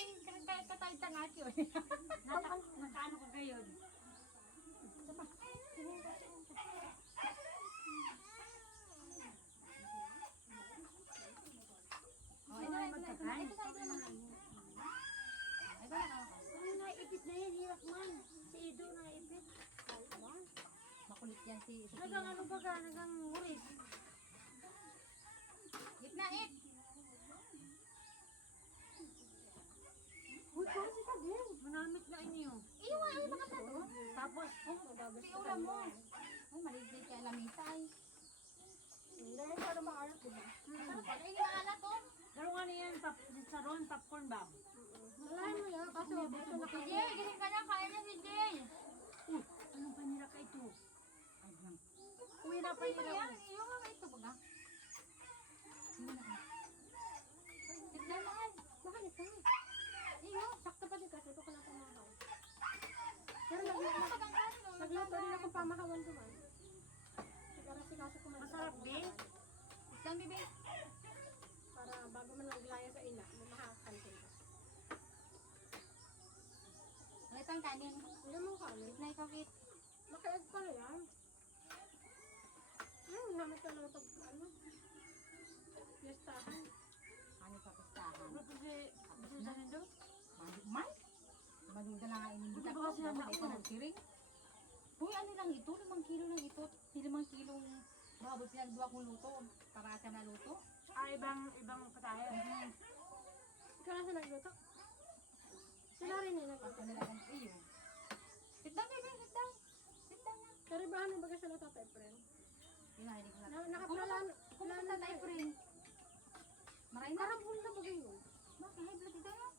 kahit katay tangat yun. Nakaano ko gayon? Oh, ito na, ito na, ito na, ito na, ito na. Ito na, Ay, naipit na yan, hirap man. Si Ido naipit. makulit yan si Nagang ano ba ka? Nagang muris. Gitna, it! Uy, kasi ka din. Manamit na inyo. Iyo nga, ay mga plato. Tapos, Si ulam mo. Ay, maliit kaya lamita ay. hindi, para maalat, diba? Sarap pa, ay ginaalat to. Pero ano yan, saron, popcorn ba? Malayan mo yan, kasi ito na Si Jay, gising ka na, kaya na si Jay. Anong panira ka ito? Ay, lang. Uwi na pa Ito nila. yan, iyo nga, ito baga. Hindi na ka. Gitna na yan. Makanip ka nga. Iyo. Sakto pa din kasi ito ko lang pamakaw. Pero Nagluto rin akong pamakawan ko man. Sigara si kaso ko man. Masarap din. Isang bibi. Para bago man naglaya sa ina, mamahakantin ka.Alitang kanin. Hindi mo kanin. Gitna ikaw, Kit. Makaeg pa na yan. Namin talaga ito, ano? Listahan. Ano pa pistahan? Ano kasi, gusto sa nindo? Madugmay? Maduda lang nga inimbita Ano ko. ba kasi Dapat anak ito mo? nagsiring. Uy, ano lang ito? 5 kilo lang ito. 5 kilong baboy pinagduwa kong luto. Para siya na luto. Ibang patayo. Ikaw na sa nagluto? Sila rin eh, Ako nagluto. nila kong iyo. Sit down, baby. Sit down. Sit down na. Pero ibahan mo baga sila tatay, friend? Yun na, hindi ko na. Nakaplalan. Kumusta tayo, friend? Maray na. Karambol na bagay yun. Bakit? High blood ito yun.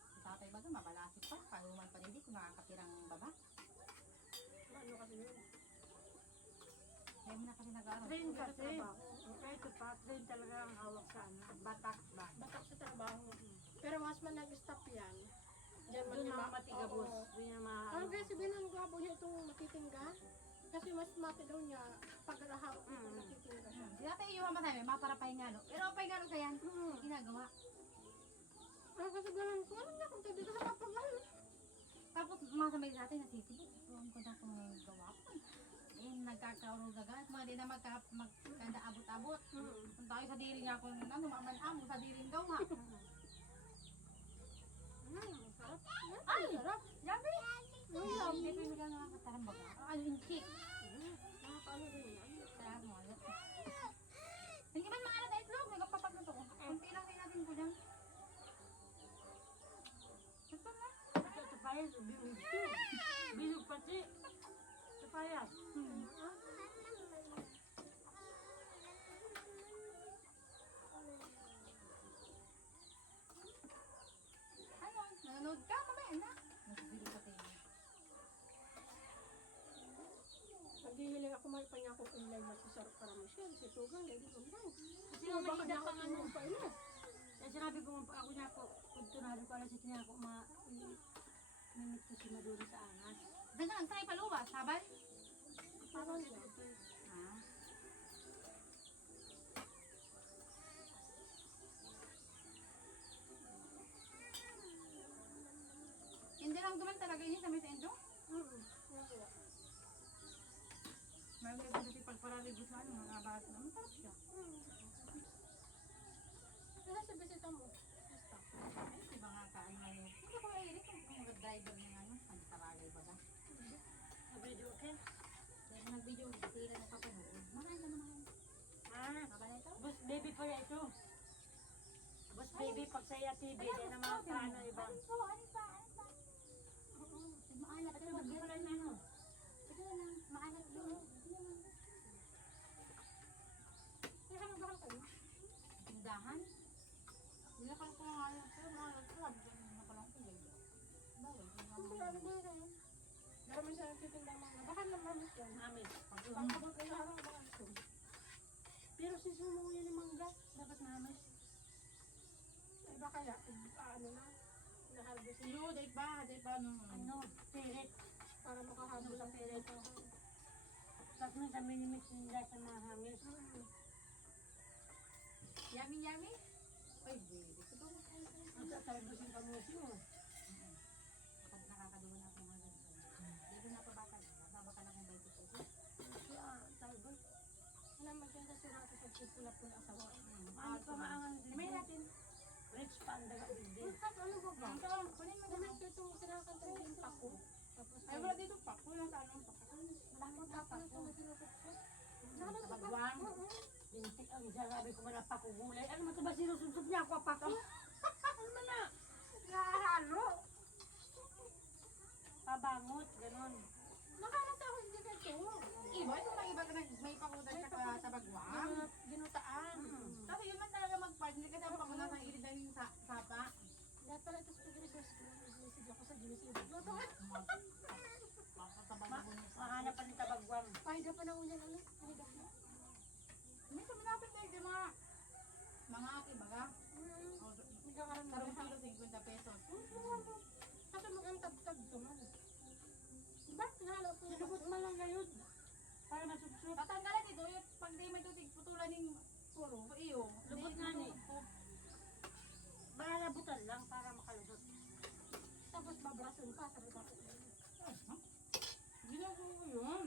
Si tatay baga, mabalasik pa. Pahuman pa hindi kung nakakapirang baba. Ano kasi yun? Kaya mo na kasi nag-aaral. Train kasi. Ito pa, train talaga ang hawak sa ano. Batak ba? Batak sa trabaho. Pero mas man nag-stop yan. Diyan man Doon yung mga matigabos. Oo. Doon yung Ano kaya sabihin ng gwapo niya itong matitingga? Kasi mas mati daw niya pag rahawak nito matitingga siya. Si tatay iyo ba tayo? Maparapay nga no. Pero pay nga no kaya. Ginagawa. Ano kasi ganun ko? Alam niya kung tayo dito sa kapagal. Tapos mga samay sa atin nasisibot. Tuwan ko na kung gawa ko. Eh, nagkakaroon gagat. Mga di na magkanda abot-abot. Kung tayo sa diri niya kung ano, maman-amo sa diring gawa. Masarap. Ay! Masarap. Yabi! Ulam! Hindi ko yung nakakatahan baga. Ano yung chick? Nakakaano rin yan. Kaya mo alam. Hindi man maalat na itlog. Nagpapat na to. Kunti lang kayo natin ko dyan. Ito na. Ito pa yan, bilog ito. Bilog pati. Ito pa yan. Ano? Nanonood ka? Mamaya na. Nagbili ka tayo. Naghihiling ako may panya ko kung live masasarap para mo siya. Si Tugang, hindi ko lang. Kasi nga mahida Baka pang ano. pa ina. Kaya sinabi ko ako niya ako, kuntunado ko alam sa tinya ako minit ko si Maduro sa angas. Dagan, try paluwa. Sabay? Parang siya. Ha? Hindi lang duman talaga yun sa may sendo. Mayroon ka dito pagparalibos na ano, mga bata na. Masarap siya. Ano sa bisita mo? Basta. Ay, iba nga kaan ngayon. Hindi ko mahilig kung mga driver ng ano, ang taragay ba ba? Nag-video okay? Kaya kung nag-video, sila napapanood. Mahal na naman. Mabala ito? Boss baby pa yan ito. Boss baby, pag sa iya TV, di na mga kaano iba. Ano po? Ano pa? Ano pa? Oo. Maalat Ito, ito. hindi ko lang ano. Ito na lang. Maalat doon. Kaya ka nagdakal kayo? Tindahan? Hindi na pala ko nga alam. Pero maalat ko. Hindi na pala ko pala. Bawal. Ang marami din kayo. Marami siya nagtitinda mga. Baka naman yan. Amis. Pagkabot kayo harang baka sum. Pero si Sumo yun yung mangga. Dapat namis. Iba kaya, ano na, na-harvest Iyo, dahil ba? Dahil ba? Ano, pirit. para makahabol ang pera ito. Tapos minsan minimix nila sa mga hangis. Yummy, yummy? Ay, baby. Ito ba? Ang tatalbusin ka mo siya. Kapag nakakaduwa na ako ng ganito. Dito na pabakal. Babakal akong 20 pesos. Kaya talbos. Wala maganda sa natin pag pula-pula ang sawa. Ano pa maangan din? May natin. Rich pa ang daga din din. Ano ba ba? Ito, kunin mo Gamit na. ko itong sinakan tayo yung pako. Tapos Ay, wala dito pa. Kulang sa anong pa. Lamang pako na itong sinukot ko. Lalo Sa sa bagwang. pako. Bintik ang sarabi ko man pakugulay. Ano man ito ba sinusunsub niya ako apaka? Ano man na? Nakahalo. Pabangot, ganon. Nakalata ako hindi ka ito. Iba, ito lang iba ka may pakutan ka sa bagwang. Ginutaan. Kasi yun man talaga mag-part. Hindi kasi ang pakutan ng irid na yung sapa. Lahat pala ito sa pag-research ko. Nag-message ako sa Gmail. Luto ka. Mahanap pa ni tabagwang. Pahiga pa na ulan ulit. Pahiga pa. Hindi kami napit na yung mga kibaga. Nagkakaroon na Karong lang. kilo 50 pesos. Kasi mag-antab-tab ka man. Diba? Tinahalo ko yung Sinubot man lang ngayon. Para masubsob. Tatanggalan ito yung pag di may tutig putulan ng puro. Iyo. Lubot nga ni. Balabutan lang para makalusot. tapos babrasun pa. Sabi ko. Ginagawa ko yun.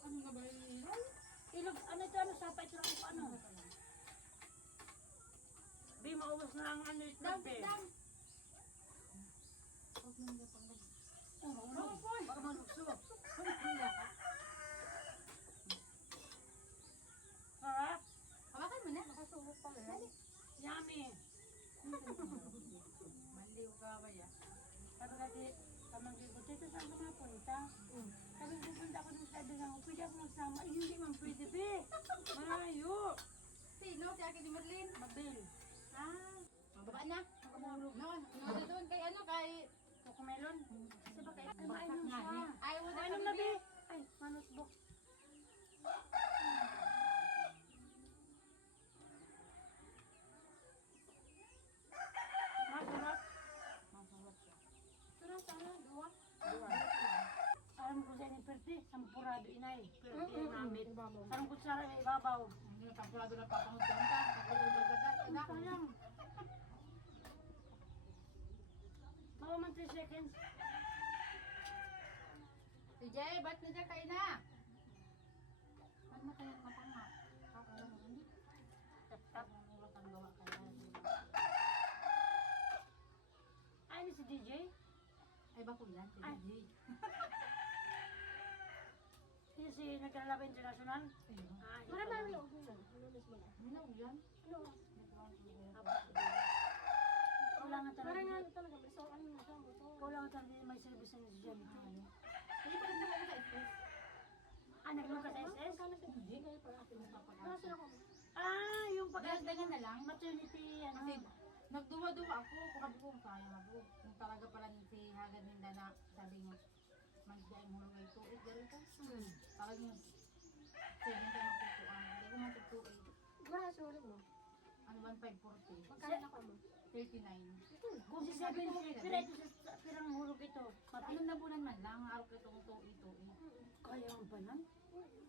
Ano na ba yun? Ilog, ano ito, ano, sapa ito lang ano. Di, maubos na ang ano ito, Dam, be. dam. Huwag mo nila pang nag... Ulog, baka malugso. Sarap, Hawakan mo na. Nakasuhok pa rin. yummy. Maliw ka ba yan? Sabi kasi, kamangkin ko, tito, saan ka napunta? Sabi ko, pupunta ako dun sa doon ako, pwede ako magsama. Ay, hindi man pwede, be. Malayo. Sino? Si Aki di Marlene? Mabil. Baba na. Nakamulog. No, doon kay ano, kay... Kukumelon. Kasi ba kayo? Ay, Baksak mainom nga siya. niya. Ayaw mo na Mainom na, be. Ay, manusbok. Masarap. Masarap siya. Sarap sana. Dua. Alam ko sa inyo, Perti, sampurado inay. Perti Mm-mm. namin. Ibabaw. Sarang kutsara may ibabaw. Ang kapulado na papangod ka. Kapulado na bagat. Anak ko lang. Mga man 3 seconds. Si Jay, ba't nandiyan kayo na? Ba't mo tayo mapanga? Kakalang mo hindi. Tap-tap. Ang ulat ang gawa kaya. Ay, ni si DJ? Ay, bakul yan. Si Ay. Jay. Hindi si Nagkalalaban International? Ayun. Ah, Marami ang loob mo. Ano mismo na? Ano yan? Ano? Kulangan Parang talaga. ano talaga. May so ano mo siya. Kulangan talaga may service na dyan. Hindi pa rin ako sa SS. Ah, naglukas sa SS? Magkano sa hindi kayo para atin na kapag. Ano sila ko? Ah, yung Ganyan na lang. maternity, ano. Kasi nagduwa-duwa ako. Kung sabi ko, sayang ako. Kung talaga pala si Hagad Minda na sabi niya, magdaing mo ng ito. Eh, gano'n ka. Talagang 7 ka mapupuan. Hindi ko matag-2.8. Wala sorry mo. Ano, 1,540. Magkano na ko mo? 39. Kung si 7, pira ito sa pirang hulog ito. Anong na bulan man lang, araw ko itong 2.8. Kaya ang panan?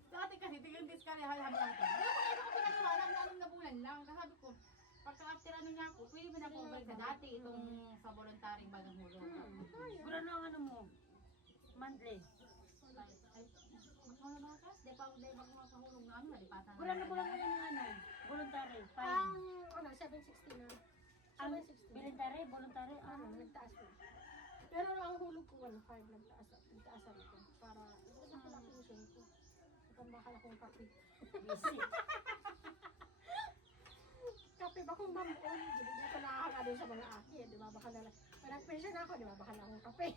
Dati kasi, tigil discard habi natin. Hindi ko kayo ko pinaniwala na anong na bulan lang. Kasabi ko, pagka after ano niya ako, pwede mo na po balik sa dati itong sa voluntary bagang hulog. Siguro na ang ano mo. Monthly. Ay, magkano ba ka? Di pa ako makahulog na ano, malipatan Bulan na bulan na yan ang ano. Voluntary. Ang Fine. ano 760 na. Ang 760. voluntary, voluntary. Ano, nagtaas na. Pero ang hulog ko 1.5 nagtaas ako para ito pala tuition ko. Itong bakal akong kape. Busy. Kape ba kung mamuon? Hindi ko nakakala doon sa mga aki. Di ba baka na lang. Pag nag-pension ako, di ba baka na akong kape.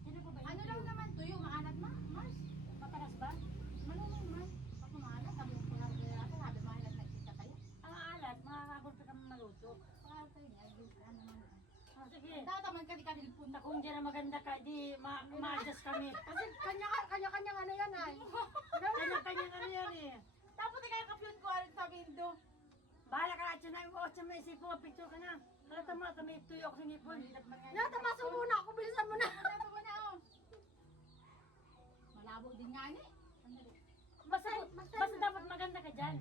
Sino po ba yun? Ano lang naman to yung maalat Mars? Matalas ba? Malunong man. Pag maalat, sabi ko lang kaya ako, sabi maalat nagkita kayo. Ang alat, makakabot pa kami maluto. Pakal kayo niya, ano man. Ah, sige. Tataman ka di ka punta ko. Kung dyan na maganda ka, di ma-adjust kami. Kasi kanya-kanyang ano yan ay. Kanya-kanyang ano yan eh. Tapos ikaw kapyun ko, arin sabihin do. Bahala ka na, na yung otsa may isipo, picture ka na. Kalata mo, may tuyok sa ngipon. Natamaso muna ako, bilisan mo na. Malabo ko na oh. Malabo din nga ni. Basta dapat maganda ka dyan.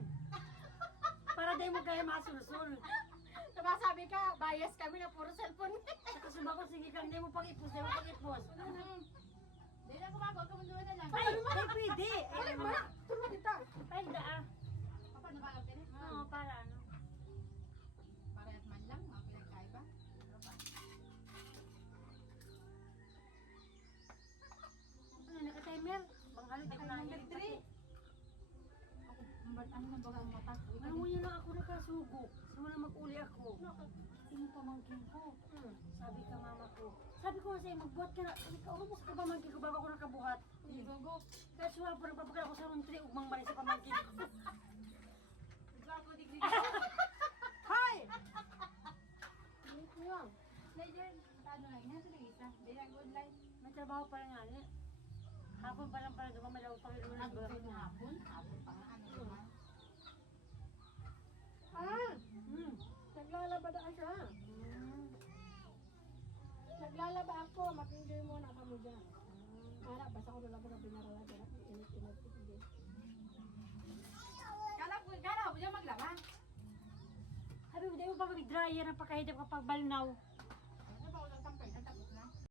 Para di mo mo kaya masulsul. Sumasabi ka, bias kami na puro cellphone. Saka sumagot, sige kang hindi mo pag-ipos, hindi mo pag-ipos. Dahil ako bago, kamunduan na lang. Ay, pwede. Balik mo na. Tulma dito. Ay, daa. Papa, nabagaw ka rin? Oo, para ano. Parehas man lang, mga pinagkaiba. Pero pa. Ano, naka-timer? Banghalit, di ko na Number 3. Ano nang baga ang mata? Ano mo yun lang ako nakasugo. Simula mag-uli ako. Sino pamangkin ko? Sabi ka mama ko. Sabi ko nga sa'yo, magbuhat ka na. Sabi ka, umabos ka pamangkin ko bago ako nakabuhat. Hindi gogo. Kaya suwa po nagpapagala ako sa room 3, ugmang mali sa pamangkin ko. Ito ako digri. Hoy! Balik mo yan. Legend. Ano lang, inaso lang isa. Hindi na good life. May trabaho pa lang nga niya. Hapon pa lang pala doon, malaw pa rin ulit. Nag-good na hapon. Hapon pa nga. Ano naman? Ah, Hmm. naglalaba na siya. Naglalaba ako, mag-enjoy muna kami dyan. Para, basta ko nalaba na binaralan dyan. Init-init. Kala ko dyan maglaba. Sabi mo, di mo pa mag-dryer ang pagkahidap kapag balnaw.